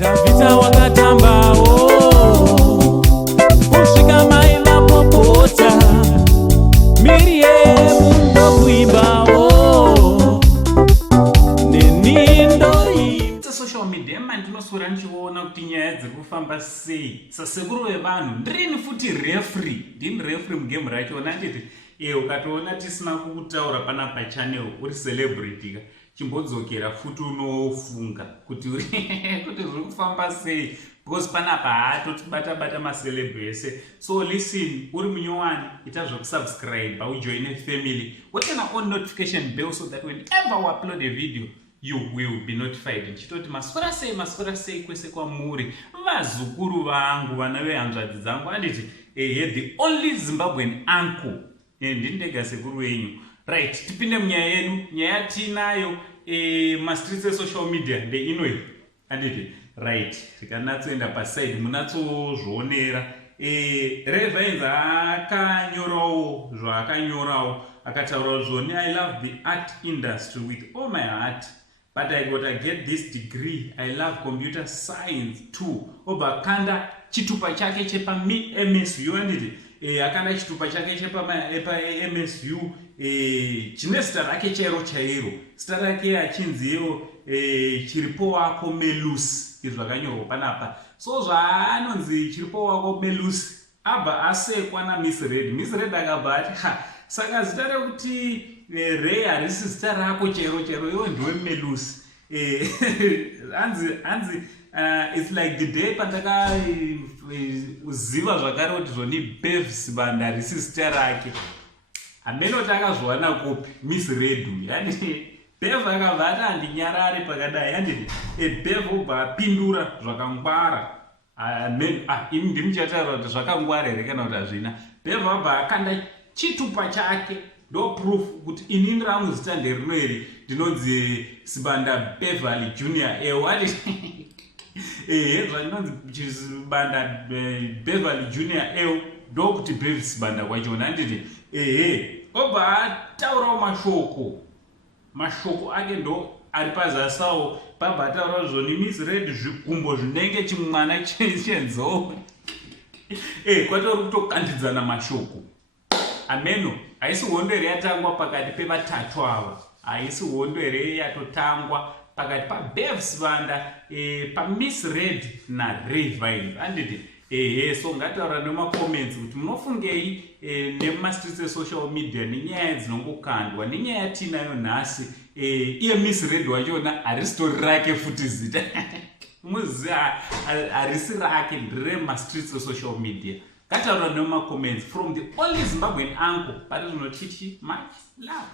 Davita wakatambao kusvika maila popota Miriam ndokuimbao nenindoi social media mandinoswera ndichiona kuti nyaya dziri kufamba sei. Sasekuru vevanhu ndirini futi refri, ndini refri mugame rachona. Nditi ukatoona tisina kutaura pana pachannel uri celebrity chimbodzokera futi unofunga kuti kuti zviri kufamba sei, because panapa haatotibata macelebri ese. So listen, uri munyowani ita zvokusubscribe ujoine family, turn on notification bell so that whenever we upload a video you will be notified. Nchitoti maswera sei kwese kwamuri vazukuru vangu vana vehanzvadzi dzangu. Anditi the only Zimbabwean uncle ndindega sekuru wenyu. Right, tipinde munyaya yenu. Nyaya tinayo mastreets esocial media ndeinoyi. Anditi right, tikanatsoenda paside munatsozvionera. Revainz akanyorawo zvaakanyorawo, akataurawo zvoni I love the art industry with all my heart, but I gotta get this degree. I love computer science too. Obva akanda chitupa chake chepa MSU. Anditi akanda chitupa chake chepa MSU chine zita rake chairo. Zita rake achinziwo chiripo wako Melus. Izvo zvakanyorwa panapa. So zvaanonzi chiripo wako Melus abva asekwa naMiss Red. Miss Red akabva ati saka zita rekuti Ray harisi zita rako chero iwe ndiwe Melus. Hanzi it's like the day pandakauziva zvakare kuti zvoni Bev Sibanda harisi zita rake. Amenoti akazviwana kupi Miss Red. Yani Bev akabva ati handinyarare pakadai. Handiti Bev obva apindura zvakangwara. Ini ndimuchataura kuti zvakangwara here kana kuti hazvina. Bev abva akanda chitupa chake, ndo proof kuti inini rangu zita nderino here, ndinonzi Sibanda Beverly Junior. Wati zvainonzi Sibanda Beverly Junior ndo kuti Bev Sibanda kwachona. Handiti obva ataurawo mashoko ake ndo ari pazasawo. Pabva ataurawo zvoni Miss Red zvikumbo zvinenge chimwana chenzou. Kwatori kutokandidzana mashoko. Ameno haisi hondo here yatangwa pakati pevatatu ava. Haisi hondo here yatotangwa pakati paBev Sibanda, paMiss Red naRavinz. Anditi so ngataura nemacomments kuti munofungei nemastreets esocial media nenyaya dzinongokandwa nenyaya tinayo nhasi. Iye Miss Red wachona haristori rake futi zita muziva harisi rake, nderemastreets esocial media. Ngataura nemacomments from the only Zimbabwean uncle, but zvinotichi much love.